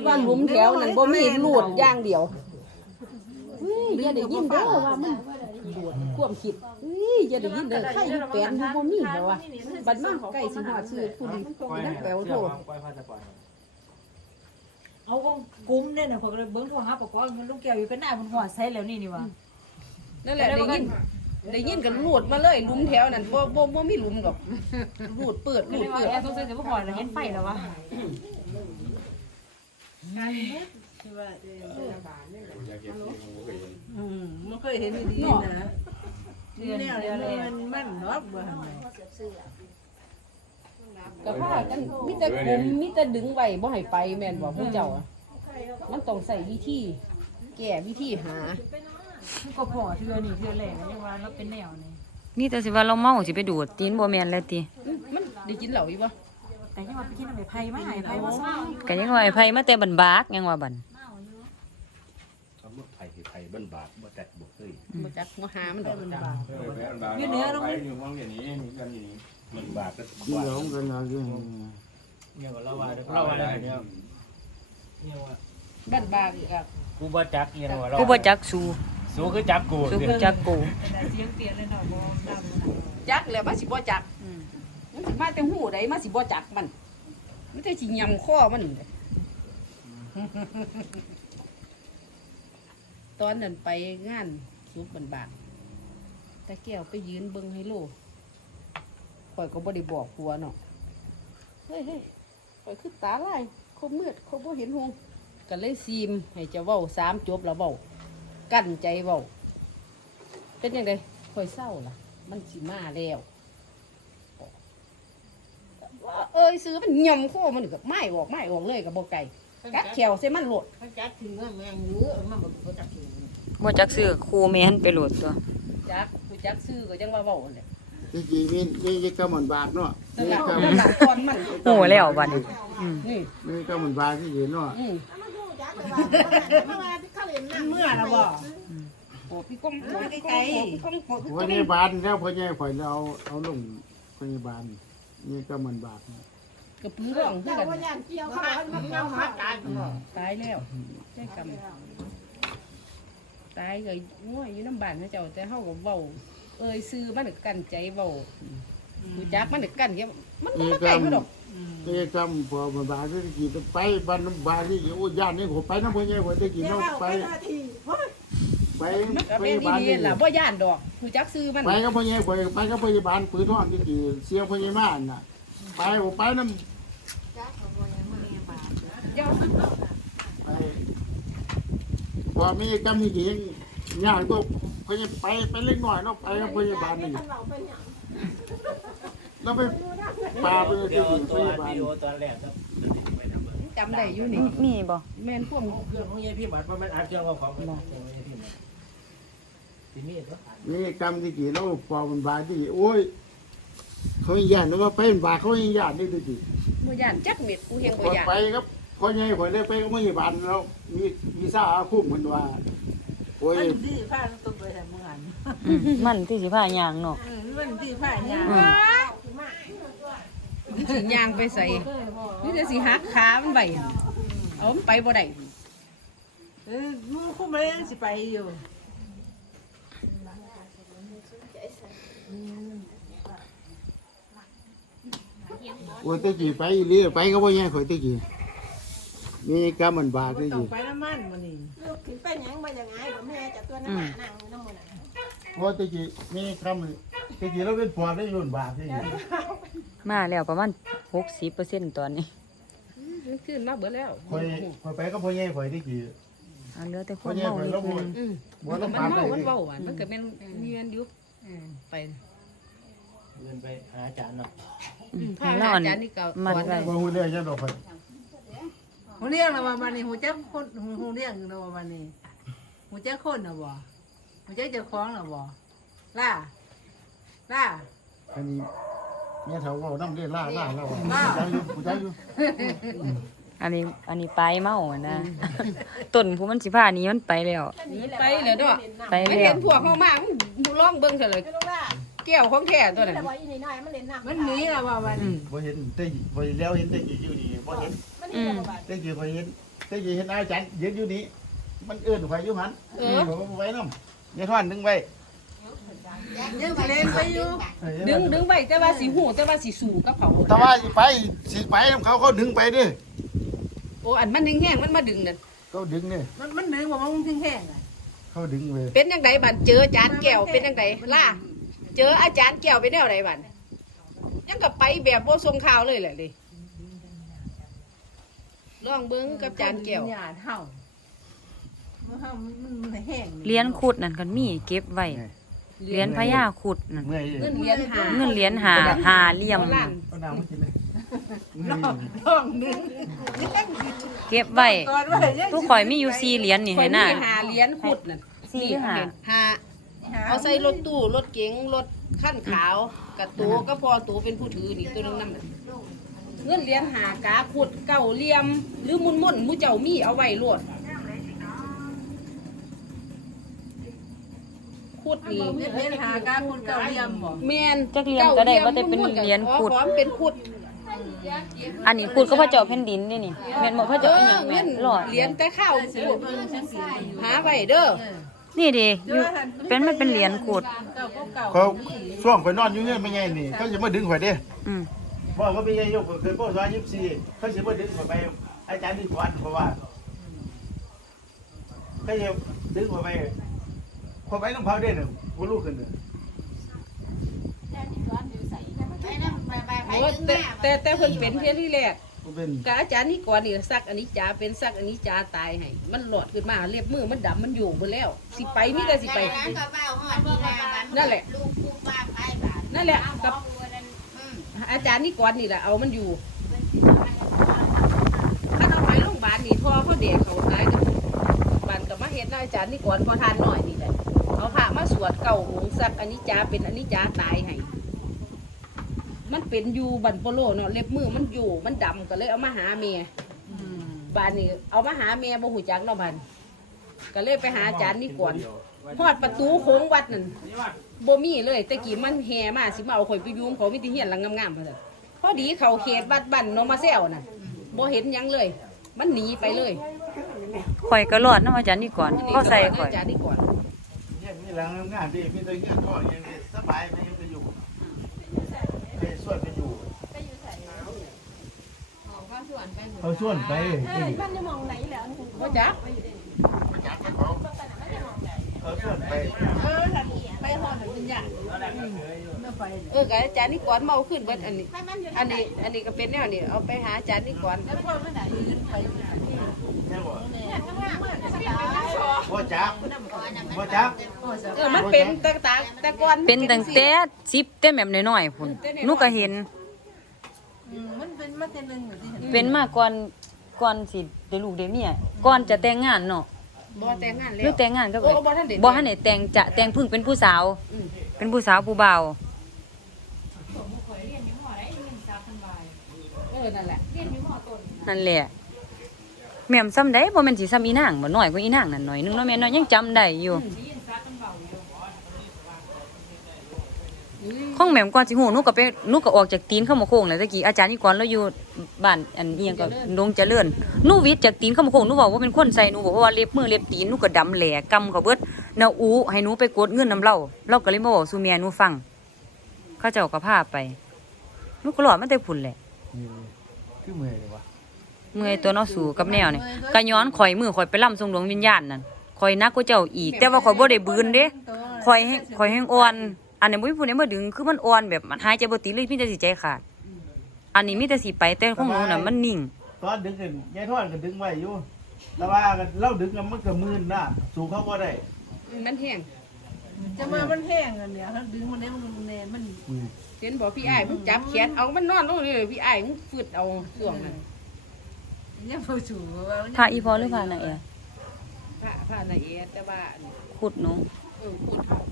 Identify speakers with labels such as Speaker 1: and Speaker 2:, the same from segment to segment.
Speaker 1: ว่าหลุมแถวนั้นบ่มีลูดอย่างเดียวอย่าได้ยินเด้อว่ามันความคิดอย่าได้ยินเด้อใครอยู่แปลนบ่มีเหรอวะบัดมาใกล้สิฮอดชื่อผู้ดีนั่นแปลว่าโทษ
Speaker 2: เอากุ้มเนี่ยนะพวกเราเบิ้งโทรหาปกรณ์มันลูกแก้วอยู่กันหน้าบนหัวใส่แล้วนี่วะ
Speaker 1: นั่นแหละได้ยินกันลูดมาเลยหลุมแถวนั้นบ่มีหลุมดอกลูดเปิด
Speaker 2: แอร์ต้องใส่จะบ่พอแล้วเห็นไฟแล้ววะ
Speaker 3: มันเคยเห็นดีนะแนวเนี่ยมันเนาะบ่
Speaker 1: ก็พากันมีแต่คุมมีแต่ดึงไว้บ่ให้ไปแม่นบ่ผู้เจ้าอ่ะมันต้องใส่วิธีแก้วิธีหา
Speaker 2: ก็พอเทือนี่เทือแหล่ยังว่าเราเป็นแนวนี่
Speaker 4: นี่แต่สิว่าเราเมาสิไปดูดตีนบ่แม่นแล้วติ
Speaker 1: มันได้กินเหล้าอีบ่
Speaker 2: แต่ยังว่าไปกินอะไรไผ่มาไอ้ไผ่มาซ่า
Speaker 4: ก็ยังว่าไอ้ไผมาแต่บันบากยังว่าบัน
Speaker 5: เขาเมื่อไผ่บ้านบาทบ่แตกบ่เคย
Speaker 1: บ่จักบ่หามันดอก
Speaker 5: อยู่เหนือต้องอยู่ห้องอย่างนี้มีกันอย่างนี้มันบาทก็
Speaker 6: ที่ร้องกันอะไร
Speaker 7: เนี่ยว่าเราว่าได้เนี่ยว่า
Speaker 1: บ้านบางกับ
Speaker 7: กูบ่จักเนี่ยว่าเรา
Speaker 4: กูบ่จักสู้
Speaker 7: สู้คือจักกู
Speaker 4: สู้คือจักกู
Speaker 2: เสียงเปลี่ยนเลยเนาะบ่ดำ
Speaker 1: จักแล้วมันสิบ่จักมันสิมาแต่หูใดมันสิบ่จักมันแต่สิยำคอมันตอนนั้นไปงานซุปบ้านๆตาแก้วไปยืนเบิ่งไฮโลข่อยก็บ่ได้บอกผัวเนาะเฮ้ยข่อยคือตาลายเขามืดเขาบ่เห็นหงก็เลยซีมให้เจะเว้า3จบแล้วเว้ากั้นใจเว้าเป็นจังไดข่อยเศร้าล่ะมันสิมาแล้วว่าซื้อมันยำคอมันก็ไม่ออกเลยก็บ่ไกลกัดแขวใส่มันโลด
Speaker 3: มันจัดถึงแมงเยอะมันบ่จัดถึง
Speaker 4: บ่จักซื้อครูแม่นไปโหลดตัว
Speaker 1: จักผู้จักซื้อก็จังว่าเว้าแหละ
Speaker 6: ที่จริงนี่ก็เหมือนบาทเนาะ
Speaker 1: นั่น
Speaker 6: นี่
Speaker 1: ล่ะ
Speaker 6: ก็
Speaker 1: นั่นล่ะตอนมัน
Speaker 4: โหแล้วบัดนี้
Speaker 1: นี่
Speaker 6: นี่ก็เหมือนบาทที่เห็นเนาะ
Speaker 3: มันเมื่อแล้วบ่
Speaker 1: โอ้พี่ก้มไกลๆ
Speaker 6: วันนี้บาทแล้วพ่อใหญ่ข่อยเอาลงพยาบาลนี่ก็เหมือนบาท
Speaker 1: กระปือร้องคือกัน
Speaker 3: มันเอามาตายบ่
Speaker 1: ตายแล้วใช่กรรมตายก็ง่วยอยู่น้ำบ้านนะเจ้าแต่เฮาก็เว้าซื้อมันก็กั้นใจเว้าผู้จักมันก็กั้นมันบ่มาไกลอยู่ดอก
Speaker 6: นี่ก็พอเหมือนบาทที่กี่ไปบ้านบาทที่โอ้ย่านนี่ผมไปน้ำพ่อใหญ่ข่อยได้กี่เนาะไป
Speaker 1: มันก็แม่นดีๆล่ะบ่ย่านดอกผู้จักซื้อมัน
Speaker 6: ไปก็พ่อใหญ่ข่อยไปก็พยาบาลปืนท่อนที่กี่เสียงพ่อใหญ่มาน่ะไปผมไปน้ำพอมีกำมีเกียงญาติก็พยไปเล็กหน่อยเนาะไปกับพยาบาลนี่แล้วไปปาไปที่
Speaker 7: เดี๋ยว
Speaker 6: พ
Speaker 7: ตัวย
Speaker 6: าบาล
Speaker 7: วิดีโอตอนแรกครับ
Speaker 1: จำได้อยู่นี่
Speaker 4: มีบ่
Speaker 1: แม่นพวก
Speaker 7: เครื่องของยายพี่บัตรมันอัดเครื่องของเครื่องของยายพี่บัตรที่นี่ก็
Speaker 6: นี่กำที่กี่แล้วพอมันบาดที่โอ้ยเขาญาติว่าไปเป็นบาเขาญาตินี่ที่กี่
Speaker 1: บ่ย่านจักเม็ดกูเฮงบ่ย่าน
Speaker 6: ไปครับพ่อใหญ่ข่อยได้ไปกับพยาบาลแล้วมีวีซ่าอาคุ้มมันว่าโอ้ย
Speaker 3: มันที่ผ้าต้องไปทำงาน
Speaker 4: มันที่สิพาย่างเนาะ
Speaker 3: มันที่ผ้าเนี่ย
Speaker 1: สิย่างไปใส่นี่จะสิหักขามันไว้เอามันไปบ่ได้
Speaker 3: มือคุ้มเลยสิไปอยู่
Speaker 6: โอ้ยตะกี้ไปเรื่อยไปกับพ่อใหญ่ข่อยตะกี้มีกำมันบาดที่
Speaker 3: ต้อ
Speaker 6: กี่
Speaker 3: งไปน้ำมันมันนี่
Speaker 8: ลูกถึงเป็นหยังบ่ยังไงบ่แม่จะตัวน้ำหมานั่งอยู่น้ำมันน่ะ
Speaker 6: โอ้ตะกี้มีกำตะกี้เราเป็นปอดได้ยุ่นบาดที่กี่
Speaker 4: มาแล้วประมาณ60%ตอนนี้
Speaker 1: ขึ้นมาเบิดแล้ว
Speaker 6: ข่อยไปกับพ่อใหญ่ข่อยตะกี้
Speaker 4: เอาเหลือแต่ค
Speaker 6: พ่อน ใหญ่
Speaker 4: เมา
Speaker 6: ข่อย
Speaker 4: นิ
Speaker 6: เรา
Speaker 4: ด
Speaker 6: บ่
Speaker 4: นึง
Speaker 6: บ่
Speaker 1: มัน
Speaker 6: ต้อง
Speaker 1: เมา
Speaker 6: ปาไป
Speaker 1: มันเบาอ่ะมันก็เป็นเนียนยุบไป
Speaker 7: เดินไปหาอาจารย์เนาะ
Speaker 1: พาอาจารย์นี่ก็
Speaker 4: มัน
Speaker 1: สอน
Speaker 4: ไว้
Speaker 6: บ่ฮู้เรื่องจังดอกข่อย
Speaker 3: หูเลี้ยงแล้วว่ามันนี่หูจักคนหูเลี้ยงแล้วว่ามันนี่หูจักคนน่ะบ่หูจักเจ้าของน่ะบ่ล่ะ
Speaker 6: อันนี้เนี่ยแถวเว้านำเด้ล่าแล้วผู้ใจอยู่
Speaker 4: อันนี้ไปเมาอะนะต้นผู้มันสิพาหนี้มันไปแล้ว
Speaker 1: ไปเลยด้วย
Speaker 4: ไป
Speaker 1: ไม่
Speaker 4: แล้
Speaker 1: เห็
Speaker 4: วน
Speaker 1: พวกเขามามึงลองเบิ่งเถอะเลย
Speaker 8: ไม่รู้ว่า
Speaker 1: แก้วของแท้ตัวนั้น
Speaker 8: แต่ว่าอีนี่น้อยมันเล่นน้ำ
Speaker 3: มันหนีแล้วว่ามันนี่
Speaker 6: บ่เห็นแต่บ่แล้วเห็นแต่กี้อยู่นี่บ่เห็น
Speaker 8: มันนี่ก็บ่บาด
Speaker 6: แต่กี้บ่เห็นแต่อย่าเห็นอาจารย์ยืนอยู่นี่มันเอื้อนไฟอยู่หัน ผมไว้น้ำยายท่อนดึงไว้
Speaker 3: ยังเล่นไปอยู่
Speaker 1: ดึงไว้แต่ว่าสิหูแต่ว่าสิสู่กับเขา
Speaker 6: แต่ว่าสิไปน้ำเขาดึงไปดิ
Speaker 1: โอ้อันมันแห้งๆมันมาดึงนั่น
Speaker 6: เขาดึงนี่
Speaker 3: มันดึงบอกว่ามึงทิ้งแห้งไง
Speaker 6: เขาดึงไป
Speaker 1: เป็นจังไดบัดเจออาจารย์แก้วเป็นจังไดล่ะเจออาจารย์แก้วเป็นแนวใดบัดยังก็ไปแบบบ่ส่งข่าวเลยแหละดิลองเบิ่งกับอาจารย์แก้ว
Speaker 3: หยาดเห่ามันแห้ง
Speaker 4: เหรียญขุดนั่นกันมีเก็บไว้เหรียญพญาขุดนั่น
Speaker 6: เมื่อย
Speaker 1: เงินเหรียญหา
Speaker 4: เงินเหรียญหาเหลี่ยม
Speaker 1: ล้าน
Speaker 7: ก็น้ำมันกินเลย
Speaker 3: ท้องนึง
Speaker 4: เก็บไว้
Speaker 3: ก่อนว่า
Speaker 4: ทุกข่อยมีอยู่4เหรียญนี่
Speaker 1: ข่อ
Speaker 4: ให้
Speaker 1: ย
Speaker 4: น่ะ
Speaker 1: มีหาเหรียญขุดนั่น
Speaker 4: สี่หรือห้า
Speaker 1: หาเอาใส่รถตู้รถเก๋งรถขั้นขาวกับตัวก็พอตัวเป็นผู้ถือนี่ตัวนึงนำเงินเหรียญหากาขุดเก่าเหลี่ยม หรือมุนม่นหมูเจ้ามีเอาไว้โลดขุดนี่
Speaker 3: เล่นหาการคนเก่าเยี่ยมบ่
Speaker 1: แมน
Speaker 4: จักเหรียญก็ได้ว่าแต่เป็นเหรียญขุด
Speaker 1: อ๋อเป็นขุด
Speaker 4: อันนี้ขุดก็พระเจ้าแผ่นดินนี่นี่แม่นบ่พระเจ้าอีหยังแม่นรอด
Speaker 1: เหรียญแต่ข้าวขุดหาไว้เด้อ
Speaker 4: นี่ดิอยู่มันเป็นเหรียญขุด
Speaker 3: เก่าเก่า
Speaker 6: เขาช่วงไปนอนอยู่เนี่ยไม่ไงนี่เขาจะมาดึงไฟดิ
Speaker 4: อืม
Speaker 6: ว่าไม่ไงยกเคยโป้ซอย24เขาจะมาดึงไฟไปอาจารย์ดีกว่าเพราะว่าเขาจะดึงไฟไปพอไปน้ำเผาได้หนึ่งกูลูกขึ้นเลย
Speaker 1: โอ้แต่เพิ่นเป็นเพียงที่แรก
Speaker 6: กูเป็น
Speaker 1: กอาจารย์นี่ก่อนนี่ซักอันนี้จาเป็นซักอันนี้จาตายให้มันหลอดขึ้นมาเล็บมือมันดำมันโยงไปแล้ว สิไปมีแต่สิไป นั่นแหละ
Speaker 8: ลูกคู่ป้าไปบาท
Speaker 1: นั่นแหละกับอาจารย์นี่ก่อนนี่แหละเอามันอยู่ถ้าเอาไปโรงพยาบาลนี่พ่อเขาเด็กเขาตายกับบ้านกับมาเฮ็ดนะอาจารย์นี่ก่อนพอทานหน่อยนี่แหละเอาผ้ามาสวดเก่าองค์ซักอันนี้จาเป็นอันนี้จาตายให้มันเป็นอยู่บันโปโลเนาะเล็บมือมันอยู่มันดำก็เลยเอามาหาเมียบ้านนี่เอามาหาเมียบ่หูจักเนาะพันก็เลยไปหาอาจารย์นี่ก่อนฮอดประตูโค้งวัดนั่นบ่มีเลยแต่กี้มันแห่มาสิมาเอาข่อยไปอยุ่งเขามีแต่เฮียนหลังงามๆเพิ่นน่ะพอดีเขาเขตวัดบ้านน้องมาแซวน่ะบ่เห็นหยังเลย มันหนีไปเลย
Speaker 4: ข่อยก็รอดนำอาจารย์นี่ก่อนเข้าใส่ข่อย
Speaker 1: อาจารย์นี่ก่อน
Speaker 6: เนี่ยมีหลังงานดีมีตัวเงี้ยก็ยังสบายไม่ยังไปอยู่ไปส่วนไปอยู่เขาส่วนไป
Speaker 8: มันจะมองไหนแล้ว
Speaker 1: บ่จัก
Speaker 6: เขาส่วนไป
Speaker 3: ไปหอดเป็นหยาดไม่ไป
Speaker 1: กับอาจารย์นี่ก่อนเมาขึ้นเบิดอันนี้ก็เป็นแนวนี้เอาไปหาอาจารย์นี่ก่อน
Speaker 3: แล้วพ่อไม่ไหนยืนไป
Speaker 6: ใช่บ่บ่จับบ่จับ
Speaker 1: มันเป็นแต่ก่อน
Speaker 4: เป็นตั้งแต่10แต่แบบน้อยๆพุ่นหนูก็เห็น
Speaker 3: มันเป็นมาเต็มหนึ่งอยู่ที่เห็น
Speaker 4: เป็นมาก่อนสิได้ลูกได้เมียก่อนจะแต่งงานเนาะ
Speaker 1: บ่แต่งงานแล้
Speaker 4: หรือ
Speaker 1: ว
Speaker 4: แต่งงานก็
Speaker 1: โอ้บ่ทันได้
Speaker 4: บ่ทันได้แต่งจะแต่งเพึ่งเป็นผู้สาว
Speaker 1: อืม
Speaker 4: เป็นผู้สาวผู้บ่าว
Speaker 1: นั่นแหละ
Speaker 4: นั่นแหละแม่มซ้ำได้บ่แม่นสิซ้ำอีนางบ่น้อยกว่าอีนางนั่นหน่อยนึงเนาะแม่น้อยยังจำได้อยู่ของแม่มก่อนสิฮู้หนูก็ออกจากตีนเข้ามาโค้งแล้วตะกี้อาจารย์นี่ก่อนเราอยู่บ้านอันอีหยังก็ดงเจริญหนูวิทย์จากตีนเข้ามาโค้งหนูบอกว่าเป็นคนใส่หนูบอกว่าเล็บมือเล็บตีนหนูก็ดำแหลกำเขาเบิดแนวอูให้หนูไปกดเงินนำเราก็เลยมาบอกสู่แม่หนูฟังเขาเจ้าก็พาไปหนูก็รอดมาแต่พุ่นแหละ
Speaker 6: คือเมื่อยเลยวะ
Speaker 4: เมื่อยตัวเนาะสู่กับแนวนี่ก็ย้อนข่อยมือข่อยไปล่ำทรงดวงวิญญาณนั่นข่อยนักกว่าเจ้าอีก แต่ว่าข่อยบ่ได้บืนเด้ข่อยแห้งอ่อนอันนี้บ่มีผู้ใดมาดึงคือมันอ่อนแบบมันหายใจบ่ติดเลยมีแต่สิใจขาดอันนี้มีแต่สิไปแต่ของหนูน่ะมันนิ่ง
Speaker 6: ตอนดึงกันยายทอดก็ดึงไว้อยู่แต่ว่าเราดึงแล้วมันก็มืนนะสู่เขาบ่ได้
Speaker 1: มันแห้ง
Speaker 3: จะมามันแห้งกันเนี่ยเขาดึงมันได้มันแน่มัน
Speaker 1: เห็นบอกพี่อ้ายมึงจับแขนเอามันนอนลงเลยพี่อ้ายมึงฟึดเอาช่วงนั้น
Speaker 3: เนี่ยผู้ชูว่า
Speaker 4: พาอีพอหรือพาน่ะเอ
Speaker 1: พระนายเอแต่ว่า
Speaker 4: ขุดหนู
Speaker 1: พูดเฮา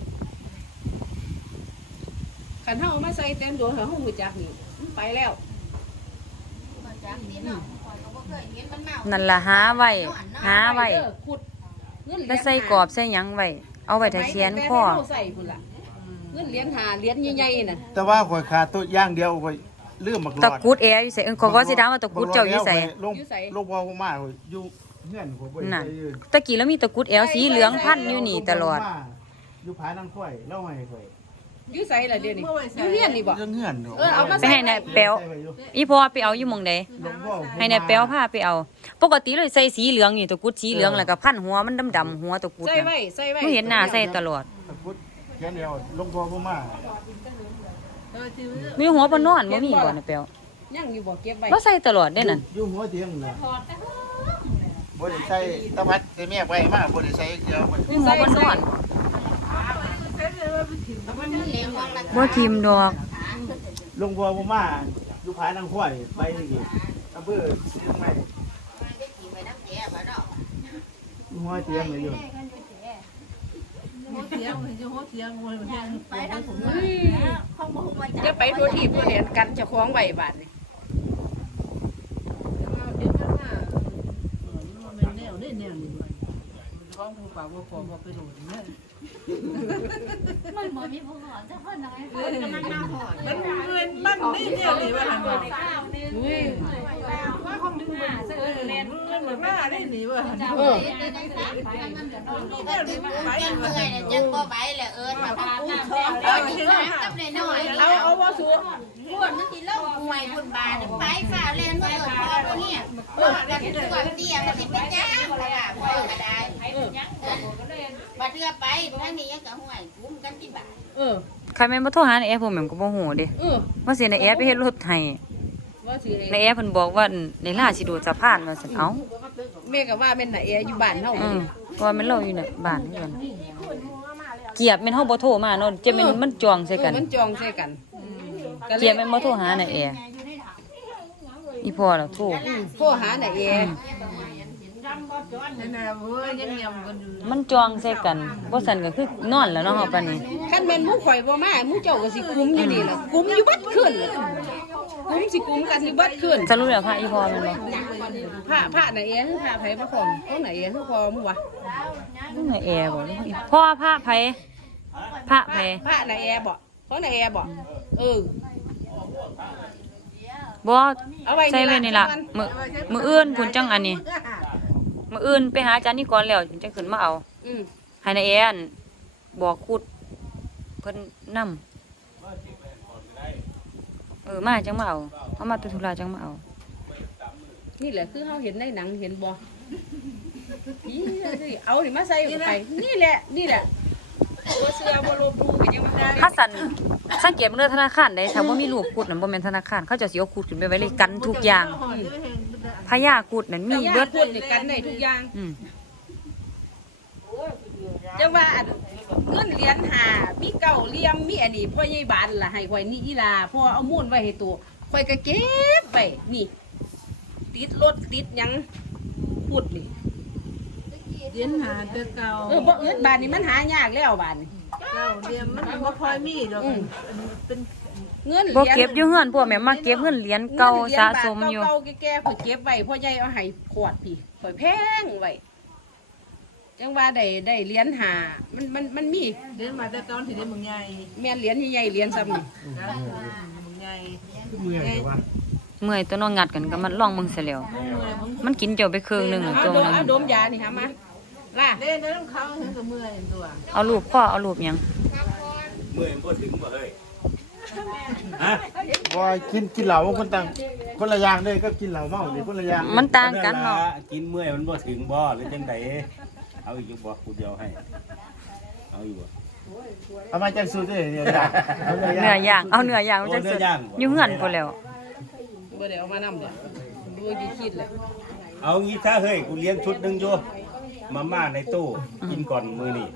Speaker 1: คันเฮามาใส่เต็มโดนเฮาหูจักนี่มันไปแล้ว
Speaker 4: นั่นล่ะหาไว้
Speaker 1: ขุดเงิน
Speaker 4: แล้วใส่กรอบใส่หยังไว้เอาไว้ถ้าเขียนคอ
Speaker 1: ใส่พุ่นล่ะเงินเหรียญหาเหรียญใหญ่ๆน่ะ
Speaker 6: แต่ว่าข่อยขาดตัวอย่างเดียวข่อยลืมบักหล
Speaker 4: ตะ
Speaker 6: อด
Speaker 4: กรุดแออยู่ไสเขาก็สิถามว่าตะกรุดเจ้าอยู่ไส
Speaker 6: ลงลงบ่มาอยู่เฮือนผมบ่
Speaker 4: น่ะ
Speaker 6: ได้ยืน
Speaker 4: ตะกี้แล้วมีตะกรุดแอสีเหลืองพันอยู่นี่ตลอด
Speaker 6: อยู่ผานังค่อยเล่าให้ค่อย
Speaker 1: อยู่ไสล่ะเดี๋ยวนี้อยู่เรียนนี่บ่
Speaker 6: เรื่องเฮือน
Speaker 1: เอามา
Speaker 4: ไปให้นายแป๋วอีพ่อไปเอาอยู่หม่องใด
Speaker 6: หลวงพ่อ
Speaker 4: ให้นายแป๋วพาไปเอา ปกติเลยใส่สีเหลืองนี่ตะกรุดสีเหลืองแล้วก็พันหัวมันดำๆหัวตะกรุด
Speaker 1: ใส่
Speaker 4: น่ะ
Speaker 1: ไว้ใส่ไว้
Speaker 4: ไม่เห็นหน้าใส่ตลอด
Speaker 6: ตะพุดแค่เดียวหลวงพ่อบ่มา
Speaker 4: มีหัวบ่นอนบ่มีบ่นายแป๋ว
Speaker 1: ยังอยู่บ่เก็บไว้
Speaker 4: บ่ใส่ตลอดเด้นั่น
Speaker 6: อยู่หัวเตียงน่ะบ่ได้ใส่ตะพัดแต่แม่ไว้มาบ่ได้ใส่เดียวบ่
Speaker 4: มีหัวบ่นอนบ่ทิมดอก
Speaker 6: หลวงพ่อบ่มาอยู่ผานังค่อยไปนี่อำเภอเชียงใหม่หัวเตียงเลยอยู่
Speaker 3: หัวเสียงอยู่หัวเสียงมวยมันแห้งไปทางผม
Speaker 1: อย่าไปโทษทีผู้เรียนกันเจ้าของไว้บาดนี่
Speaker 3: มันแนวนี่แนวนี่ท้องผู้ป่าบ่พอบ่ไปโหลดเนี่ย
Speaker 8: มันบ่มีผู้หอจะเพิ่นน้อยเพิ่นกำลังมาหอด
Speaker 3: มันเงินมันนี่แนวนี่ว่าหันบ่
Speaker 1: อุ้ย
Speaker 8: ว่าห้องดึงมาซะเอิ้นแล่น
Speaker 3: มันเหมือนมาได้นี่ว่าหัน
Speaker 1: เออ
Speaker 3: แนวนี่ไป
Speaker 8: ยังเมื่อยยังบ่ไหวแล้วเอิ้นมาอุ้มท้อง
Speaker 3: เอา
Speaker 8: เอา
Speaker 3: เห็
Speaker 8: ที่
Speaker 3: น
Speaker 8: น้
Speaker 3: ว่า
Speaker 8: กับน้อยๆ
Speaker 1: เอาบ่สู้
Speaker 8: พวกมันสิลงหวยบุญบาทไปฝ่าเล่นบ่เอิ้นพ่อบ่เนี่ยบ่กันตัวเตี้ยมันสิไปจ้างล่ะพ่อก็ได้บัดเทื่อไปทางนี้ยังก็ห่วยกุ้มกันที่บ้าน
Speaker 1: เออ
Speaker 4: ใครแม่นบ่โทรหาในแอปผมแม่นก็บ่ฮู้เด้
Speaker 1: เออ
Speaker 4: ว่าสิในแอปไปเฮ็ดรถให้
Speaker 1: ว่าสิ
Speaker 4: ในแอปเพิ่นบอกว่าในล่าสิโดดสะพานว่าซั่นเอ้า
Speaker 1: แม่ก็ว่าแม่นน่ะแออยู่บ้านเฮา
Speaker 4: เพราะว่ามันเราอยู่ในบ้านคือกันเกียบแม่นเฮาบ่โทรมาเนาะจะแม่นมันจองใส่กัน
Speaker 1: มันจองใส่กัน
Speaker 4: เกียบแม่นบ่โทรหาในแอร์อีพ่อแล้วโทร
Speaker 1: โทรหาน่ะแอ
Speaker 3: นั่นน่ะเว้ยยังยำกันอยู่
Speaker 4: มันจองใส่กันบ่ซั่นก็คือนอนแล้วเนาะเฮาปานนี้
Speaker 1: คันแม่นหมู่ข่อยบ่มาหมู่เจ้าก็สิกุมอยู่นี่ล่ะกุมอยู่บัดคืนกุมสิกุมกันอยู่บัดคืน
Speaker 4: สรุปแล้วพระอีพ่อแม่นบ่
Speaker 1: พระน่ะแอคือพระไผบ่ของของน่ะแอคือพอมึงวะ
Speaker 4: ในแอร์บ่พ่อพระไผพระไผ
Speaker 1: พระน่ะแอบ่ของน่ะแอบ่เออ
Speaker 4: บ่
Speaker 1: เอาไว้
Speaker 4: ใส่ไว้นี่ล่ะมื้ออื่นพุ่นจังอันนี้มื้ออื่นไปหาอาจารย์นี่ก่อนแล้วจังขึ้นมาเอา
Speaker 1: อืม
Speaker 4: ให้ในแอร์อั่นบอกคุดเพิ่นนำมาจังมาเอามาตุธุระจังมาเอา
Speaker 1: นี่แหละคือเฮาเห็นในหนังเห็นบ่นี่เอานี่มาใส่ไปนี่แหละบ่เชื่อบ่ลบหลู่ก็ยังว่า
Speaker 4: ถ้าสันสังเกตเรื่องธนาคารใดถ้าว่ามีรูปคุดนั่นบ่แม่นธนาคารเขาจะสิเอาคุดขึ้นไปไว้เลยกันทุกอย่างพญาคุดนั่นมีเบิด
Speaker 1: พูดนี่กันได้ทุกอย่าง
Speaker 4: อืม
Speaker 1: จังว่าอันเงินเหรียญ5มีเก้าเหลี่ยมมีอันนี้พ่อใหญ่บานล่ะให้ข่อยนี่อีลาพ่อเอามูลไว้ให้ตัวข่อยก็เก็บไว้นี่ติดรถติดหยังพูดนี่
Speaker 3: เย็นหาแต่เก่า
Speaker 1: บ่เอิ้นบานนี้มันหายากแล้วบานนี้
Speaker 3: เก่าเดียมมันบ่ค่อยมีดอกเป็น
Speaker 1: เงินเห
Speaker 4: บ่
Speaker 1: รียญ
Speaker 4: เก็บอยู่เฮือนพวกแม่มาเก็บเงินเหรียญเก่าสะสมอยู่
Speaker 1: เก่าๆแก่ๆข่อยเก็บไว้พ่อใหญ่เอาให้ขวดพี่ข่อยแพงไว้จังว่าได้เหรียญมันมี
Speaker 3: เดินมาแต่ตอนที่ได้มึงใหญ่
Speaker 1: แม่นเหรียญใหญ่ๆเหรียญซ้ำนี่
Speaker 3: มึงใหญ่
Speaker 6: เมื่อยเลยว่า
Speaker 4: เมื่อยตัวน้องงัดกันก็มันลองมึงซะแล้วมันกินเจ้าไปครึ่งหนึงอะตัวนึง
Speaker 1: เอาดมยานี่หามาล่ะ
Speaker 3: เล่นน้ำเขาถึงกับเมื่อยตัว
Speaker 4: เอารูปพ่อเอารูปหยัง
Speaker 5: เมื่อยบ่ถึงบ่เฮ้ยฮะ
Speaker 6: บ่กินเหล้าคนต่างคนละอย่างเลยก็กินเหล้าเมานี่คนละอย่าง
Speaker 4: มันต่างกันเนาะ
Speaker 5: กินเมื่อยมันบ่ถึงบ่หรือจังไดเอาอีกอยู่บ่กูเดียวให้เอาอยู่บ่
Speaker 6: เอามาจังสุดเลยเนี่ยเอา
Speaker 4: เนื้อย่างเอาเนื้อย่างมันจังสุดอยู่เฮือนพุ่นแล้ว
Speaker 1: บ่ได้เอามานำเด้อดูกี่คิดเลย
Speaker 5: เอางี้ถ้าเฮ้ยกูเลี้ยงชุดหนึงอยู่มาม่าในตู้กินก่อนมื้อนี้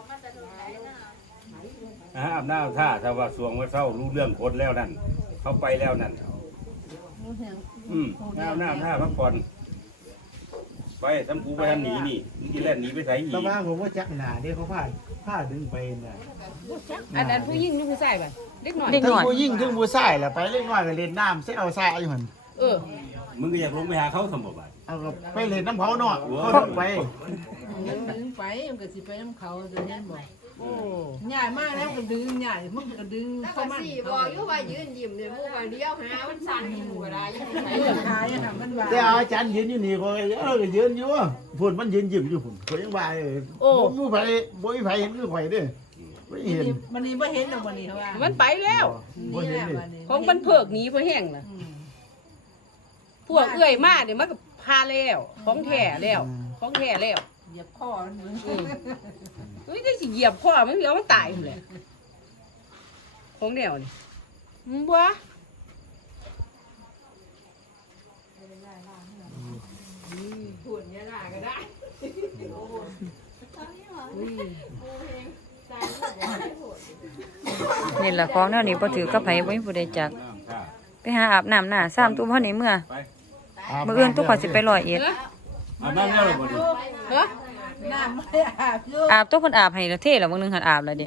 Speaker 5: อาบน้ำท่าถ้าว่าสวงว่าเศร้ารู้เรื่องคนแล้วนั่นเขาไปแล้วนั่นอาบน้ำท่าพักผ่อนไปทำกูไปทำหนีนี่มึงจะเล่นหนีไปใส่อี
Speaker 6: ตะ
Speaker 5: ก
Speaker 6: ว่าผมว่าจักหนาเด้เขาผ้าดึงไปน่ะ
Speaker 1: อันนั้นผู้หญิงหรือผู้ชายบ่เล็กน้อย
Speaker 4: เด็ก
Speaker 6: ถึ
Speaker 4: น้
Speaker 6: ง
Speaker 4: อย
Speaker 6: ผู้ยิ่งถึงผู้ชายล่ะไปเล่นน้อยก็เล่นน้ำเสียเอาซ่าอยู่หั่น
Speaker 1: เออ
Speaker 5: มึงก็อยากลงไปหาเขาสมบัติ
Speaker 6: เอาก็ไปเล่นน้ำเผาเนาะเขาลงไป
Speaker 3: ไปมันก็สิไปน้ำเขาจะเห็นบ่โอ้ใหญ่มากแล้วก็ดึงใหญ่มันก็ดึง
Speaker 1: แล้ว
Speaker 3: เข้า
Speaker 1: ก็
Speaker 3: มัน
Speaker 1: สี่บอกอยู่ว่ายืนยิ้มเนี่ยมูว่าเดียวหามันสั่นอยู่ก็ได้ยังไง
Speaker 3: ขายอะค่ะมันว่า
Speaker 6: แต่อาจารย์ยืนอยู่นี่ก็ก็ยืนอยู่พุ่นมันยืนยิ้มอยู่พุ่นก็ยังว่าบ่มีไผเห็นคือข่อยเด้บ่เห็น
Speaker 3: มันนี่บ่เห็นดอกมันนี่เขาว่า
Speaker 1: มันไปแล้ว
Speaker 6: บ่
Speaker 3: นี่
Speaker 6: เห็น
Speaker 3: แหละ
Speaker 6: นี่
Speaker 3: มันนี่
Speaker 1: ของมันเพิกหนีเพราะแห้งน่ะพวกเอื้อยมาเนี่ยมันก็พาแล้วของแท้แล้วของแท้แล้ว
Speaker 3: เหยียบคอมัน
Speaker 1: เฮ้ยได้สิเหยียบคอมันเอามันตายหมดเลยของแนวนี่มึงบ่
Speaker 4: นี่แหละของแนวนี้บ่ถือกับไผบ่มีผู้ใดจัก
Speaker 5: น้ำค่ะ
Speaker 4: ไปหาอาบน้ำหน้าซ้ำตู้พ่อนี่เมื่อ
Speaker 5: ไป
Speaker 4: มื้ออื่นตู้ขอสิไป100เอ็ด
Speaker 5: อาบน้ำแล้วเหรอบ่ดิ
Speaker 1: เฮ้อ
Speaker 3: น้ำไม่อาบอยู่
Speaker 4: อาบตู้เพิ่นอาบให้แล้วเท่แล้วมื้อนึงหันอาบแล้วเด้
Speaker 1: บ่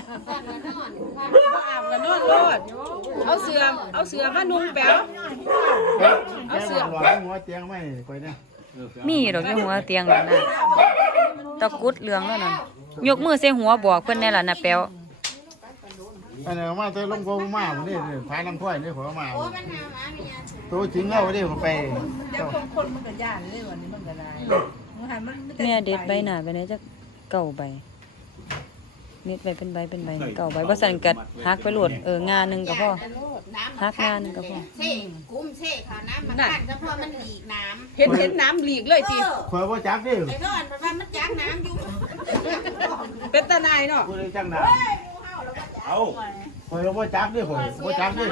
Speaker 1: อาบกันนอนโลดเอาเสือมานุ่งแป๋ว
Speaker 6: เอาเสื้อหัวเตียงไม่ข่อยเนี่ย
Speaker 4: มีดอกอยู่หัวเตียงนั่นน่ะตะกุดเหลืองแล้วนั่นยกมือใส่หัวบอกเพิ่นแน่ล่ะนะแป๋ว
Speaker 6: อันนี้มาแต่ลงโพมาบ่นี่พายน้ำถ้วยนี่ขอมา
Speaker 8: โอ้มันหาหมาไม่ยาสูง
Speaker 6: ตัวจริงแล้วนี่ผมไป
Speaker 3: แต่คนมันก็ย่านเลยวันนี้มันก็ได้มันหันมัน
Speaker 4: แม่เด็ดใบหน้าไปไหนจักเก่าใบเน็ดไว้เป็นใบเก่าใบบ่ซั่นก็หักไปโลดงาหนึงก็พอ หักงานก็พอ
Speaker 8: เซ่กุ้มเซ่เขาน้ำมันขันเฉพาะมันหลีกน้ำ
Speaker 1: เห็นน้ำหลีกเลยที
Speaker 6: ข่อยบ่จักดิ
Speaker 8: ไอ้นอนเพราะว่ามันจักน้ำอยู่
Speaker 1: เป็นตานายเนาะ
Speaker 6: กูเลยจังหนา
Speaker 5: เอา
Speaker 6: ข่อยบ่จักดิข่อยบ่จักดิ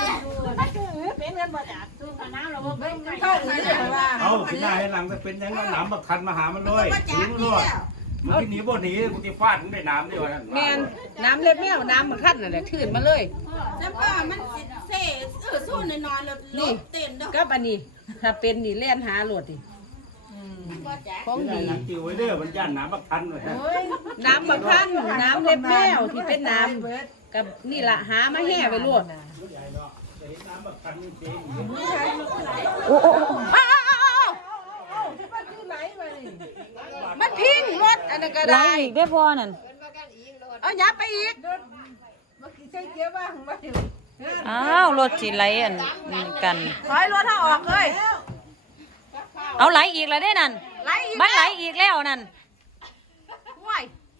Speaker 3: เข้าเลยว่า
Speaker 5: เอาสิหน้าให้หลังจะเป็นยังไงน้ำมาคันมาหามันเลย
Speaker 8: มัน
Speaker 5: ถึ
Speaker 8: จัก
Speaker 5: ง
Speaker 8: นี่
Speaker 5: เลย
Speaker 8: แล้ว
Speaker 5: มันหนีบ่หนีกูจะฟาดมึงได้น้ำดีกว่านั้น
Speaker 1: แมนน้ำเล็บแมวน้ำมันขั้นนั่นแหละทื่นมาเลย
Speaker 8: เฉพาะมันเซ่สู้นนอนรถเต้นด้วย
Speaker 1: กับอันนี้ถ้าเป็นนี่แล่นหาโหลดดิ
Speaker 8: ก็จัก
Speaker 1: ของดี
Speaker 5: หลังจิ๋วไว้เด้อมันย่านน้ำมาคันเลย
Speaker 1: น้ำมันขั้นน้ำเล็บแมวที่เป็นน้ำกับนี่ล่ะหามาแห่ไปโหลด
Speaker 4: โอ้
Speaker 1: อ้าวมันพิงรถอันนั้นก็
Speaker 4: ไหล
Speaker 1: ได้
Speaker 4: อีกได้พอนั่น
Speaker 1: เอายับไปอีก
Speaker 3: มันใช้เกียร์บ้างไว้
Speaker 4: อ้าวรถสิไหลอันนี้กัน
Speaker 1: ถอยรถถ้าออกเลย
Speaker 4: เอาไหลอีกแล้วเด้นั่น
Speaker 1: ไหลอีก
Speaker 4: มันไหลอีกแล้วนั่น
Speaker 1: ห่วย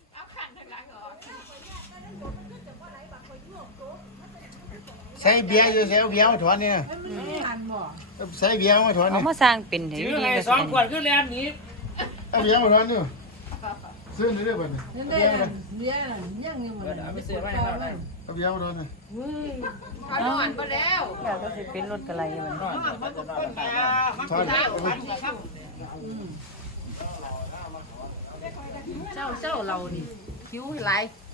Speaker 6: ใส่เบียร์อยู่ใส่เบียร์มาถอนนี่
Speaker 3: หันบ่
Speaker 6: ใส่เบียร์มาถอน
Speaker 4: เอา
Speaker 6: นี่
Speaker 4: มาสร้างเป็นให้
Speaker 7: ซื้อ
Speaker 4: ดี
Speaker 7: ให้
Speaker 4: ก็
Speaker 7: สอง
Speaker 4: สิ
Speaker 7: ขวดขึ้นแล้วนี้
Speaker 6: เอาเบียร์มาถอนนี่ซื้อนี่เด้อบัดนี้
Speaker 3: นั่นได้เบี้ยน่ะยังอยู่มันเอาไปซื้อไว้ให้เราได้
Speaker 6: เอาเบียร์มาถอนนี่
Speaker 1: เอานอนไปแล้ว
Speaker 4: แล้วก็สิเป็นรถกระไรมัน
Speaker 6: ถอน
Speaker 1: เจ้าเราดิคิ้วไหล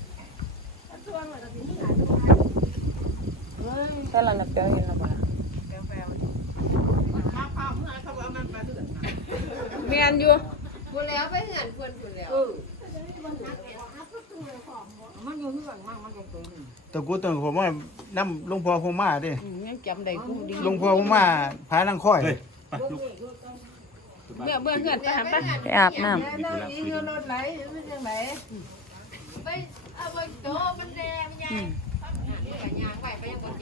Speaker 4: แต่ละนับเปียวเห็นแล้วบ่ล่ะ
Speaker 1: แมนอยู่
Speaker 6: ตะกูตะผมว่าน้ำหลวงพ่อผมมาเด้
Speaker 1: ยังจำได้กูดี
Speaker 6: หลวงพ่อผมมาพานังค่อย
Speaker 5: เฮ้ยไปลูก
Speaker 1: เมื่อเพื่อนไปหาไป
Speaker 4: ไปอาบน้ำ
Speaker 3: แม่นั่งอีกรถไหลมันจังไหน
Speaker 8: เอาไปโตมันแดงยัง